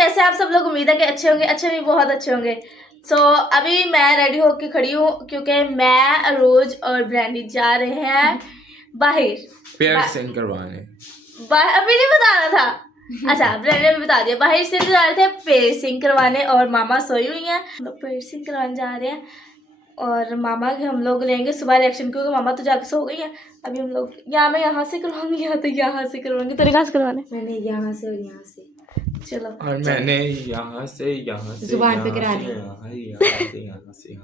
कैसे आप सब लोग? उम्मीद है कि अच्छे होंगे, अच्छे भी बहुत अच्छे होंगे। अभी मैं रेडी होके खड़ी हूँ क्योंकि मैं रोज और ब्रांडी जा रहे हैं बाहर पियर्सिंग करवाने। अभी नहीं बताना था। अच्छा, ब्रांडी ने भी बता दिया। बाहर से जा रहे थे पियर्सिंग करवाने और मामा सोई हुई हैं। हम लोग पियर्सिंग करवाने जा रहे हैं और मामा के हम लोग लेंगे सुबह रिएक्शन क्योंकि मामा तो जाके सो गई है। अभी हम लोग मैं यहाँ से करवाऊंगी या तो यहाँ से करवाऊंगी। तेरे कहाँ से करवाने? मैंने यहाँ से और यहाँ से। चलो। और मैंने यहाँ से जुबान पे करा ली। यहाँ से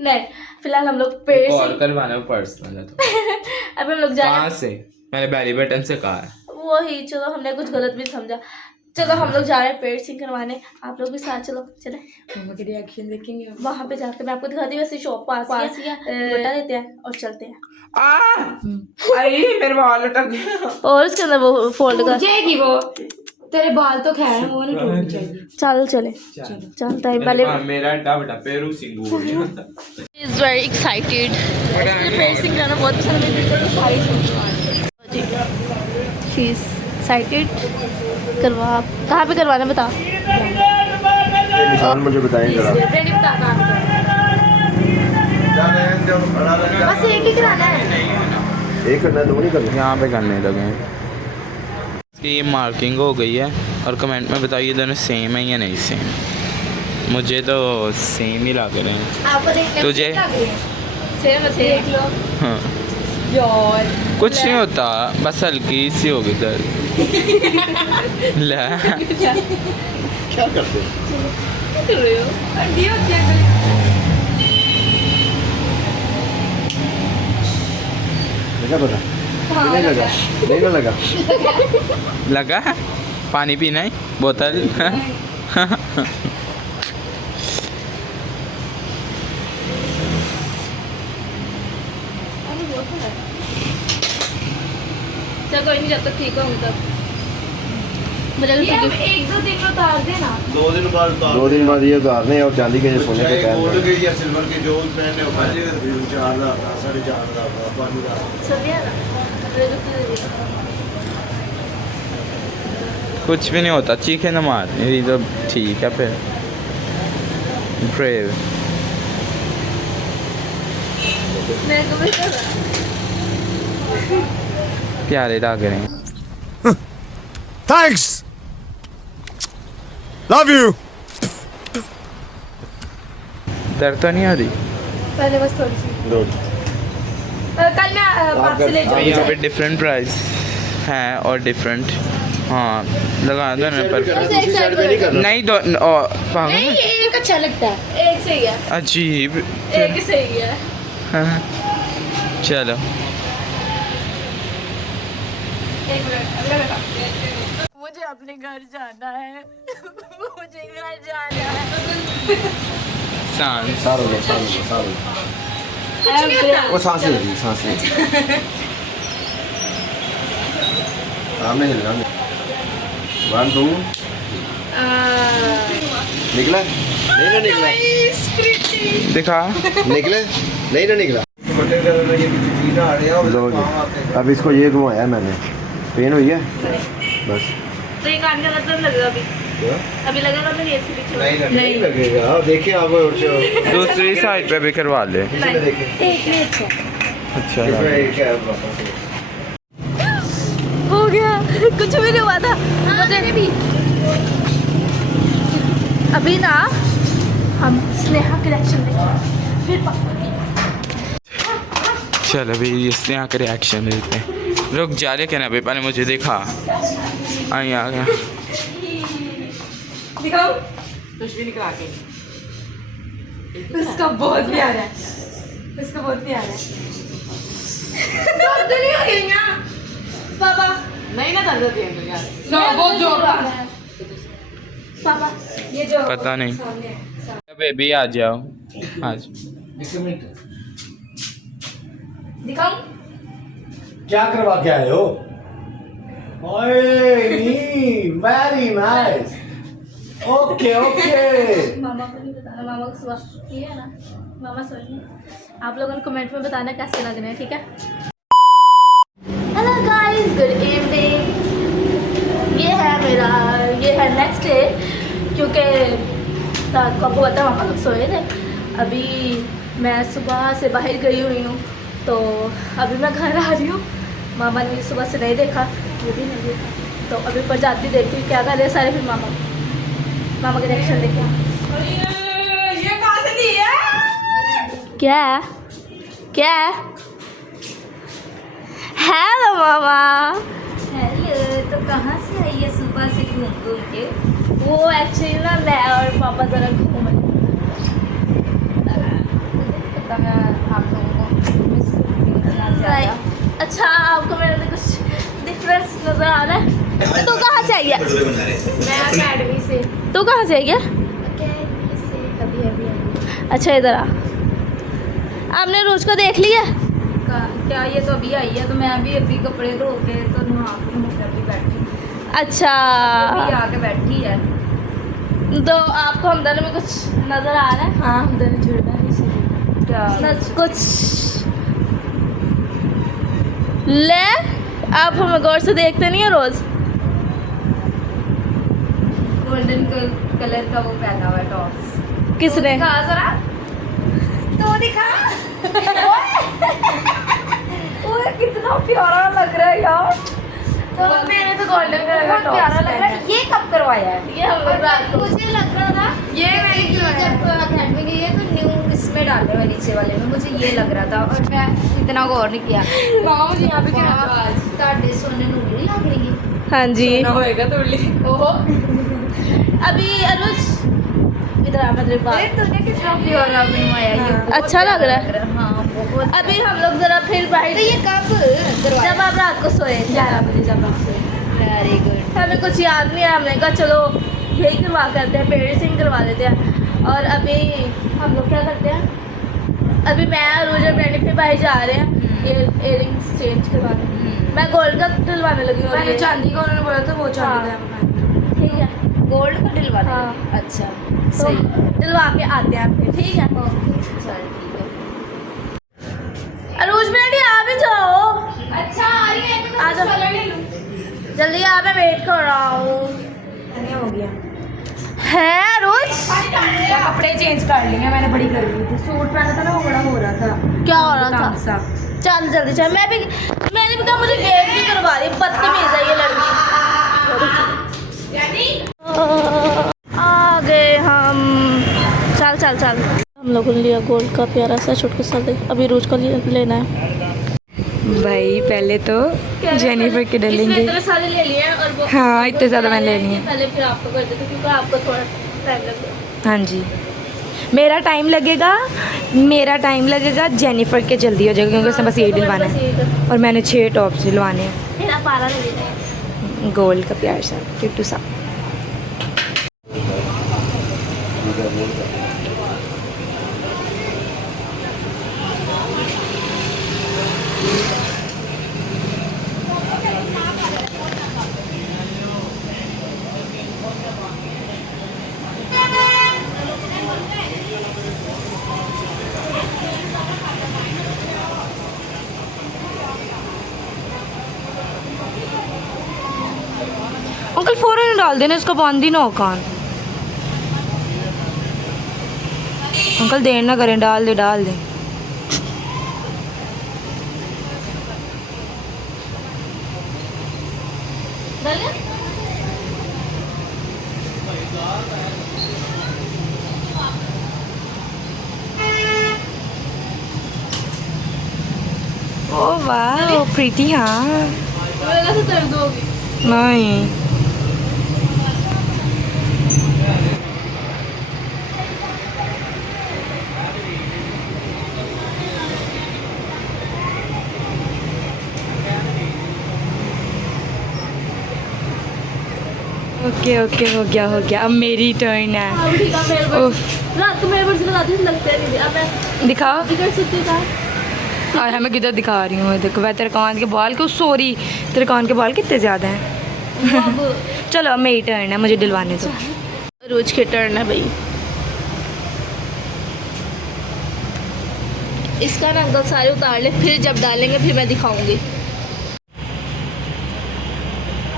नहीं, फिलहाल हम लोग और करवाना पर्सनल है तो अभी हम लोग जा रहे हैं। कहाँ से? मैंने बेली बटन से कहा है। वही, चलो हमने कुछ गलत भी समझा। चलो हम लोग जा रहे हैं पियर्सिंग करवाने, आप लोग भी साथ चलो। चले, मामा के रिएक्शन देखेंगे वहाँ पे जाकर मैं आपको दिखाती हूँ। वैसे शॉप पास ही है, बता देते हैं और चलते हैं। मेरे बाल लटक गए। और उसके अंदर वो फोल्ड कर जाएगी वो। तेरे बाल तो खैर है, वो नहीं टूटनी चाहिए। चल चले, चल टाइम पहले। मेरा डबडा Peru Singh is very excited. Piercing करना बहुत पसंद है। She is excited. करवा, कहाँ पे करवाना बता। निशान मुझे बताएं जरा। बस एक ही कराना है। एक करना है, दो नहीं करना। यहाँ पे करने लगे कि ये मार्किंग हो गई है और कमेंट में बताइए दोनों सेम है या नहीं सेम। मुझे तो सेम ही लग रहे हैं। आपको देखने तुझे? सेम देख लो। हाँ, यार कुछ नहीं होता, बस हल्की सी होगी दर्द। ला क्या करते हैं? लगा पता? नहीं लगा, नहीं ना लगा। लगा है? पानी पीना है? बोतल? चल कोई नहीं, जब तक ठीक होंगे तब मुझे एक दो दिन में उतार देना। 2 दिन बाद उतार। 2 दिन बाद ये उतारने और चांदी के सोने के गोल्ड के या सिल्वर के जो पहने हो 4,000 4,500 5,000 सब है ना। कुछ भी नहीं होता, चीखे न मार मेरी तो ठीक है। फिर ब्रेव मेरे को भी कर प्यारे लग रहे हैं। Thanks. Love you. दर्द तो नहीं हो रही? पहले बस थोड़ी सी। कल मैं बाप से ले यहाँ जाऊंगी। पे डिफरेंट प्राइस हैं और डिफरेंट। हाँ, लगा दो ना पर एक साइड पे नहीं करना। नहीं दो पागल नहीं, एक अच्छा लगता है। एक सही है, अजीब। एक ही सही है। हाँ, चलो एक मिनट। मुझे अपने घर जाना है। मुझे घर जाना है। सांस सारो। वो सांसें होगी, सांसें। सामने हिलना। 1 2 निकला? नहीं ना निकला। दिखा। निकले? नहीं ना निकला। लो जी, अब इसको ये घुमाया मैंने। पेन हुई है? बस। तो ये कान का मतलब लगेगा अभी? अभी लगेगा मेरी ऐसी पीछे? नहीं लगेगा। देखिए आप दूसरी साइड पे भी करवा ले। देखें। एक नहीं अच्छा। अच्छा हो गया। कुछ भी नहीं हुआ था मुझे भी। अभी ना हम स्नेहा के रिएक्शन देखें, फिर पापा की। चल अभी इसने आकर रिएक्शन देते हैं। रुक जा रहे क्या ना अभी, पहले मुझे देखा। आई आ गया। दिखाओ कुछ भी निकला के। इसका बहुत प्यारा है, इसका बहुत प्यारा है। दर्द नहीं हो गई ना पापा? नहीं ना दर्द होती है यार। ना वो जो पापा ये जो पता नहीं। सामने है। बेबी आ जाओ आज। दिखाऊं? क्या करवा के आए हो? ओए वेरी नाइस। ओके मामा को नहीं बताना, मामा को सुबह ये है ना, मामा सोइए। आप लोगों ने कमेंट में बताना कैसे लग रहे हैं, ठीक है? Hello guys, good evening. ये है नेक्स्ट नेक्स्ट डे, क्योंकि रात को आपको पता है मामा लोग सोए थे। अभी मैं सुबह से बाहर गई हुई हूँ, तो अभी मैं घर आ रही हूँ। मामा ने मुझे सुबह से नहीं देखा, ये भी नहीं देखा, तो अभी ऊपर जाती देखती हूँ क्या कर रहे हैं सारे। फिर मामा के रिएक्शन देखे। ये कहाँ से ली है? क्या है? क्या है? हेलो मामा। हेलो, तो कहाँ से आई है सुबह से घूम घूम के? वो एक्चुअली ना मैं और पापा जरा घूम रहे पता मैं आप लोगों को मिस करना थे। ज़्यादा। अच्छा, आपको मेरे में कुछ डिफरेंस नजर आ रहा है? तू कहाँ से आई है? मैं अकेडमी से। तू कहाँ से आई है? अकेडमी से अभी अभी आई। अच्छा, इधर आ। आपने रोज को देख लिया? क्या ये तो अभी आई है, तो मैं अभी कपड़े धो के तो नहा के मुझे अभी बैठी अच्छा, अभी आके बैठी है। तो आपको हम दोनों में कुछ नजर आ रहा है? हाँ, हम दोनों जुड़ में नहीं क्या कुछ ले। आप हमें गौर से देखते नहीं है रोज? गोल्डन कलर का वो पहना हुआ है टॉप्स। किसने? दिखा जरा, तो दिखा। ओए कितना प्यारा लग रहा है यार। तो मैंने तो गोल्डन कलर का बहुत प्यारा लग रहा है। ये कब करवाया है? ये हम लोग रात को। मुझे लग रहा था ये मैंने क्यों जब अकेडमी गई है तो न्यू इसमें डालने वाले नीचे वाले में, मुझे ये लग रहा था और मैं इतना गौर नहीं किया। मामा मुझे यहाँ पे क्या ਤੁਹਾਡੇ सोने नूरी लग रही है। हाँ जी। होएगा थोड़ी। ओहो। अभी अनुज इधर आ, मतलब अरे तूने कितना प्यारा बनवाया ये। बहुत अच्छा लग रहा है। प्यारा। हाँ बहुत। अभी हम लोग जरा फिर बाहर। तो ये कब करवाया? जब आप रात को सोए थे। 11 बजे जब आप सोए। Very good. हमें कुछ याद नहीं है, हमने कहा चलो यही करवा करते हैं, पेरेंट्सिंग करवा लेते हैं। और अभी हम लोग क्या करते हैं, अभी मैं और रोजर ब्रांडी फिर बाहर जा रहे हैं इयरिंग्स चेंज करवाने। मैं गोल्ड का दिलवाने लगी हूँ। मैंने चांदी का उन्होंने बोला था, वो चांदी का ठीक है, गोल्ड का दिलवाना हाँ। है। अच्छा तो सही। दिलवा के आते हैं फिर, ठीक है। ओके चल ठीक है। अरूज ब्रांडी आ भी जाओ। अच्छा आ रही है तो आ जाओ। कलर ले लूं। जल्दी आ, मैं वेट कर रहा हूँ। हो गया। है रोज कपड़े चेंज कर लिए मैंने, बड़ी कर ली थी। सूट पहना था ना, वो बड़ा हो रहा था। क्या हो रहा था? सा। चल जल्दी चल। मैंने भी कहा मुझे वेट भी करवा रही, बदतमीज है ये लड़की। आ गए हम। चल चल चल। हम लोगों ने लिया गोल्ड का प्यारा सा छोटा सा, अभी रोज का लेना है। भाई पहले तो जेनिफर के इसमें डालेंगे। इतने सारे ले लिए हैं और वो हाँ, इतने ज़्यादा मैंने ले लिए। पहले फिर आपको कर देते क्योंकि आपको थोड़ा टाइम लगेगा। हाँ जी, मेरा टाइम लगेगा जेनिफर के जल्दी हो जाएगा क्योंकि उसने बस ये दिलवाना है और मैंने 6 टॉप सिलवाने हैं। मेरा पारा लगेगा। गोल्ड का प्यार सा क्यूट सा। अंकल फ़ौरन डाल देना, इसका बंद ही ना हो कान। अंकल देर ना करें, डाल दे। ओ वाह प्रीति। हाँ मेरा तो दर्द होगी। नहीं ओके हो गया। अब मेरी टर्न है। हाँ ठीक है, मेरे ओह। रात को मेरे वर्ष लगाती थी, लगता नहीं थी। अब मैं दिखाओ। टिकट सकती था। और मैं किधर दिखा रही हूँ, देखो वह तेरे कान के बाल क्यों, सॉरी तेरे कान के बाल कितने ज़्यादा हैं। चलो अब मेरी टर्न है, मुझे दिलवाने दो। रोज के टर्न है भाई। इसका ना अंकल सारे उतार ले, फिर जब डालेंगे फिर मैं दिखाऊंगी।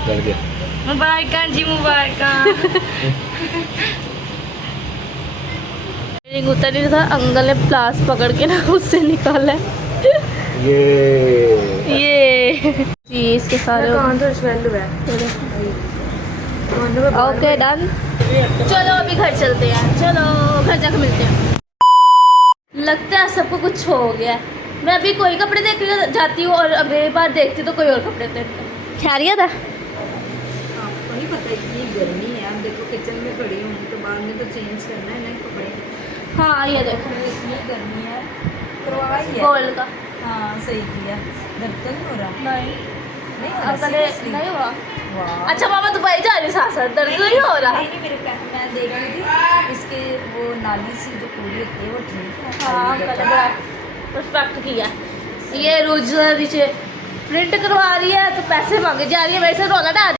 कर गया। मुबारक जी, मुबारक। रिंग उतर नहीं था, अंकल ने प्लास पकड़ के ना उससे निकाला है। ये जी इसके सारे ओके डन। चलो अभी घर चलते हैं, चलो घर जाकर मिलते हैं। लगता है सबको कुछ हो गया है। मैं अभी कोई कपड़े देख जाती हूँ और अगली बार देखती तो कोई और कपड़े देखती हूँ। खैरियत है? आपको नहीं पता इतनी गर्मी है, हम देखो किचन में खड़ी होंगी तो बाद में तो चेंज करना है ना कपड़े। हाँ ये देखो इतनी गर्मी है, करवाई है। गोल्ड का हाँ सही किया। दर्द तो नहीं हो रहा? नहीं नहीं हो रहा, अंकल seriously? नहीं हुआ। वाह। अच्छा मामा दुबई जा रही साथ साथ, दर्द नहीं हो रहा? नहीं मेरे मैं देख रही थी इसके वो नाली सी जो पूरी होती है वो ठीक है। हाँ अंकल ने बड़ा परफेक्ट किया। ये रोज नीचे प्रिंट करवा रही है तो पैसे मांगे जा रही है, वैसे रोला डाल